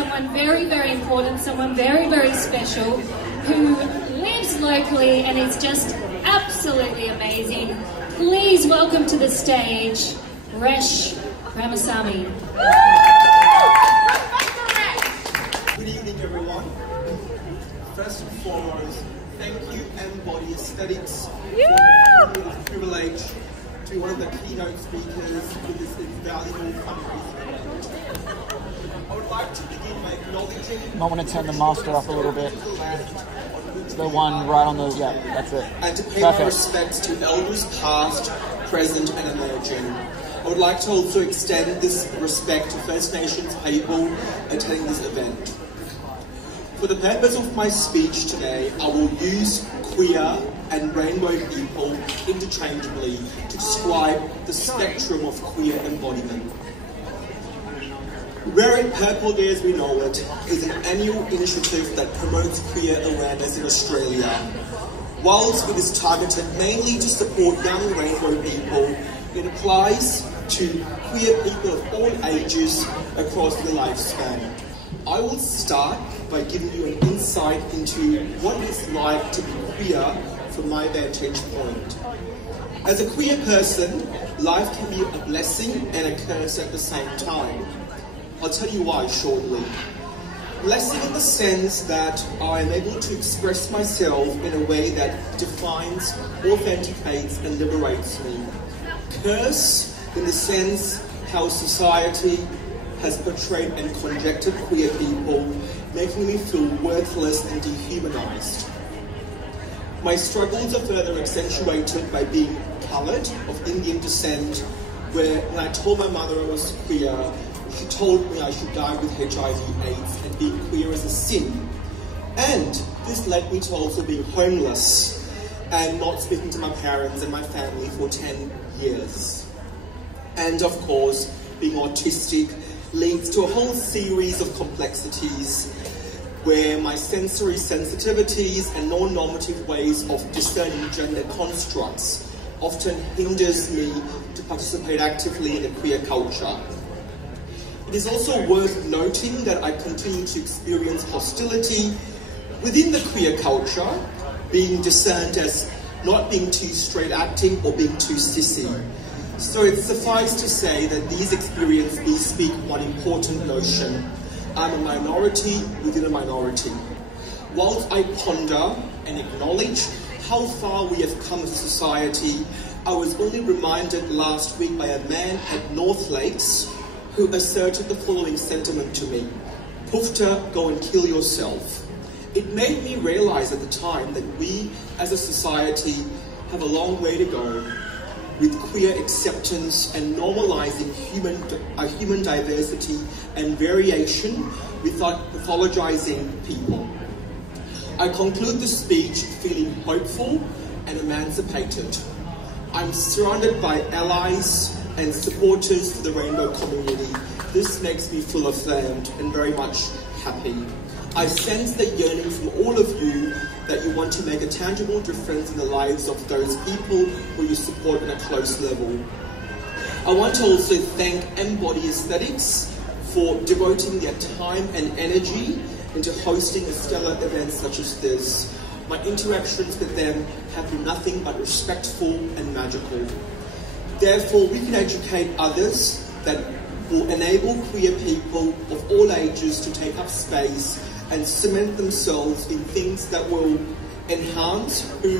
someone very, very important, someone very, very special, who lives locally and is just absolutely amazing. Please welcome to the stage, Resh Ramasamy. Good evening, everyone. First and foremost, thank you, mbodyaesthetics, for the privilege to be one of the keynote speakers for this invaluable fundraising event. I would like to begin by acknowledging... You might want to turn the master up a little bit. The one right on the... yeah, that's it. And to pay my respects to elders past, present and emerging. I would like to also extend this respect to First Nations people attending this event. For the purpose of my speech today, I will use queer and rainbow people interchangeably to describe the spectrum of queer embodiment. Wearing Purple Day as we know it is an annual initiative that promotes queer awareness in Australia. Whilst it is targeted mainly to support young rainbow people, it applies to queer people of all ages across the lifespan. I will start by giving you an insight into what it's like to be queer from my vantage point. As a queer person, life can be a blessing and a curse at the same time. I'll tell you why shortly. Blessing in the sense that I am able to express myself in a way that defines, authenticates and liberates me. Curse in the sense how society has portrayed and conjectured queer people, making me feel worthless and dehumanized. My struggles are further accentuated by being coloured, of Indian descent, where when I told my mother I was queer, she told me I should die with HIV/AIDS and being queer is a sin. And this led me to also being homeless and not speaking to my parents and my family for 10 years. And of course, being autistic leads to a whole series of complexities where my sensory sensitivities and non-normative ways of discerning gender constructs often hinders me to participate actively in the queer culture. It is also worth noting that I continue to experience hostility within the queer culture, being discerned as not being too straight acting or being too sissy. So it's suffice to say that these experiences bespeak one important notion. I'm a minority within a minority. Whilst I ponder and acknowledge how far we have come as a society, I was only reminded last week by a man at North Lakes who asserted the following sentiment to me: "Pufta, go and kill yourself." It made me realize at the time that we as a society have a long way to go with queer acceptance and normalizing human diversity and variation without pathologizing people. I conclude the speech feeling hopeful and emancipated. I'm surrounded by allies and supporters for the rainbow community. This makes me feel affirmed and very much happy. I sense the yearning from all of you that you want to make a tangible difference in the lives of those people who you support on a close level. I want to also thank mbodyaesthetics for devoting their time and energy into hosting a stellar event such as this. My interactions with them have been nothing but respectful and magical. Therefore, we can educate others that will enable queer people of all ages to take up space and cement themselves in things that will enhance who,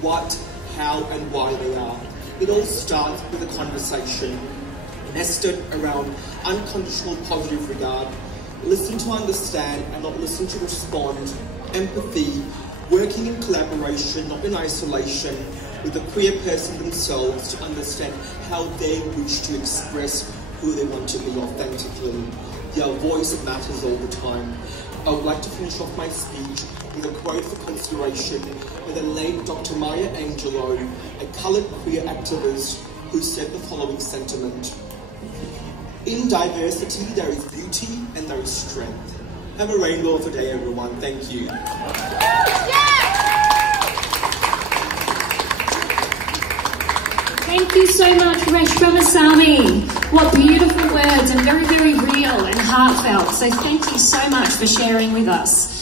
what, how and why they are. It all starts with a conversation nested around unconditional positive regard, listen to understand and not listen to respond, empathy, working in collaboration, not in isolation, with the queer person themselves to understand how they wish to express who they want to be authentically. Their voice matters all the time. I would like to finish off my speech with a quote for consideration by the late Dr. Maya Angelou, a coloured queer activist who said the following sentiment: "In diversity there is beauty and there is strength." Have a rainbow of a day, everyone. Thank you. Thank you so much, Resh Ramasamy. What beautiful words, and very, very real and heartfelt. So thank you so much for sharing with us.